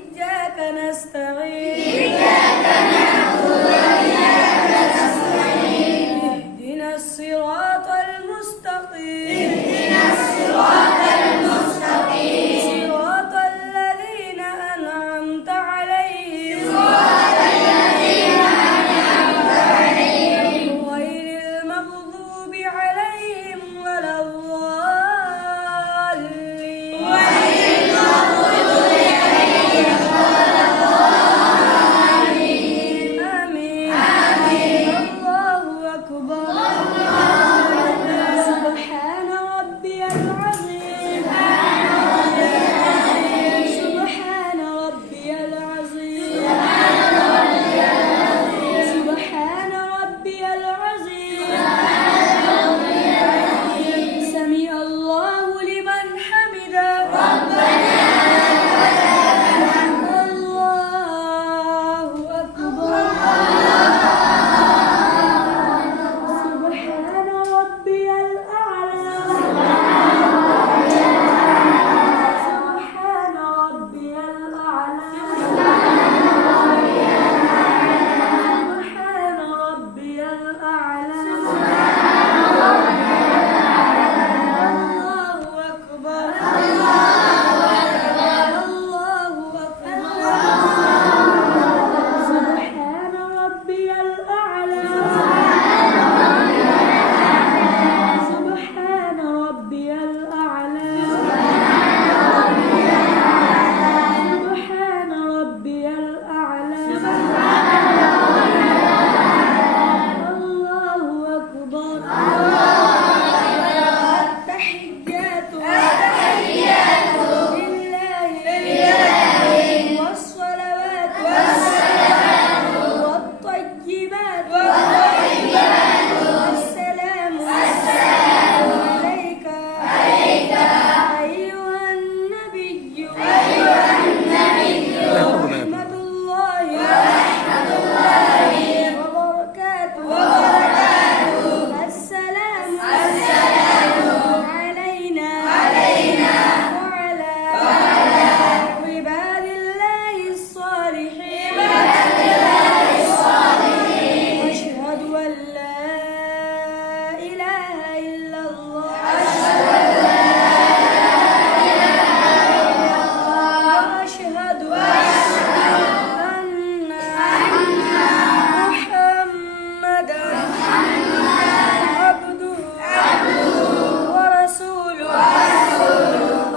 إياك نستعين اهدنا الصراط المستقيم صراط الذين أنعمت عليهم غير المغضوب عليهم ولا الضالين آمين. الله أكبر. سبحان ربي العظيم سبحان ربي العظيم سبحان ربي العظيم سمع الله لمن حمده الله أكبر. سبحان ربي الأعلى سبحان ربي الأعلى سبحان ربي الأعلى الله أكبر. الله أكبر. سبحان ربي الأعلى سبحان ربي الأعلى سبحان ربي الأعلى الله أكبر. التحيات لله والصلوات والطيبات السلام عليك أيها النبي ورحمة الله وبركاته السلام علينا وعلى عباد الله الصالحين وأشهد أن لا إله إلا الله وأشهد أن محمدا عبده ورسوله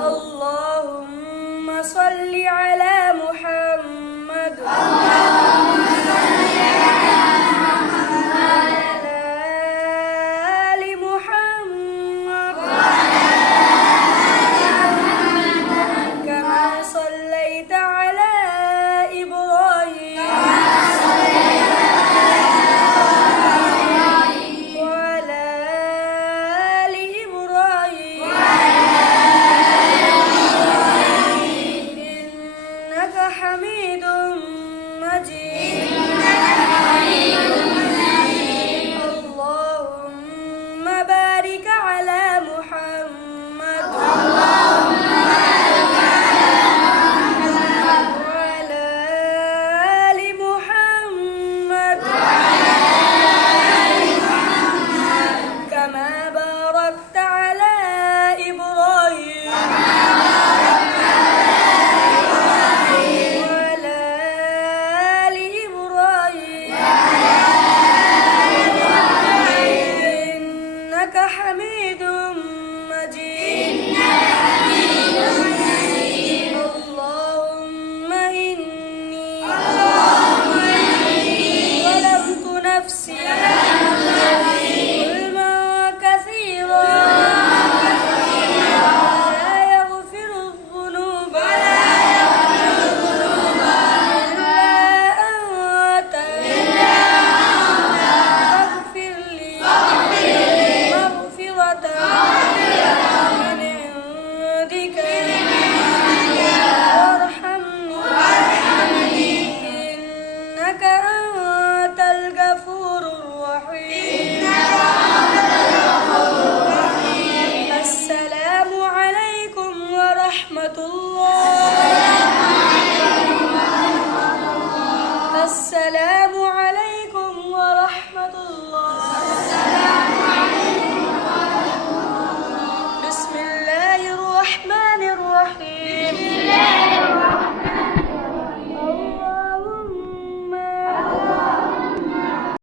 اللهم صل على محمد وعلى آل محمد كما صليت على إبراهيم وعلى آل إبراهيم إنك حميد مجيد